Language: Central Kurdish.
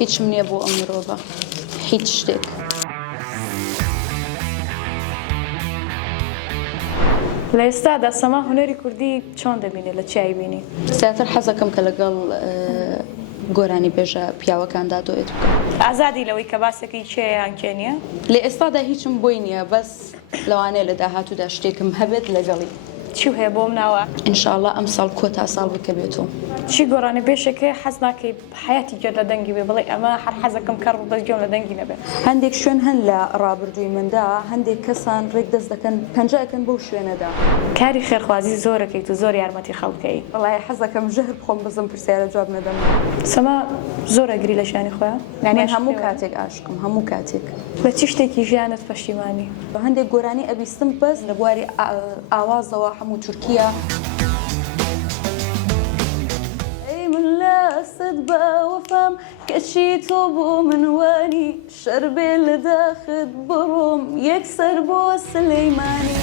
هیچم نییە بۆ ئەم مرۆڤە هیچ شتێک. لە ئێستادا سەما هونەری کوردی چۆن دەبینێ لە چای بینی؟ زیاتر حەزەکەم کە لەگەڵ گۆرانی بێژە پیاوەکاندا دۆێت بکەم. ئازادی لەوەی کە باسەکەی چێیان کێنیە؟ لە ئێستادا هیچم بۆی نییە بەس لەوانەیە لە داهاتوودا شتێکم هەبێت لەگەڵی. چی هەیە بۆم ناوە؟ ئینشاءڵڵا ئەم ساڵ کۆتا ساڵ بکە بێتەوە. چی گۆرانی پێشەکەی حەز ناکەی حیاتی گەر لە دەنگی بێ بڵێ ئەمە هەر حەزەکەم کار بەس گوێم لە دەنگی نەبێت. هەندێک شوێن هەن لە ڕابردووی مندا هەندێک کەسان ڕێک دەست دەکەن پەنجەکەن بەو شوێنەدا. کاری خێرخوازی زۆرەکەیت و زۆر یارمەتی خەڵکەی. وڵای حەزەکەم ژەهر بخۆم بزم پرسیارە جواب نەدەم. سەما زۆر ئەگری لە شانی خۆیان؟ من هەموو کاتێک عاشقم هەموو کاتێک. بە چی شتێکی ژیانت پەشیمانی؟ هەندێک گۆرانی ئەبیستم بەس لە بواری ئاوازەوە هەموو تورکیا. لاست بوفام کەچی تۆ بۆ منوانی شەربێ لە داخت بڕۆم یەکسەر بۆ سلەیمانی.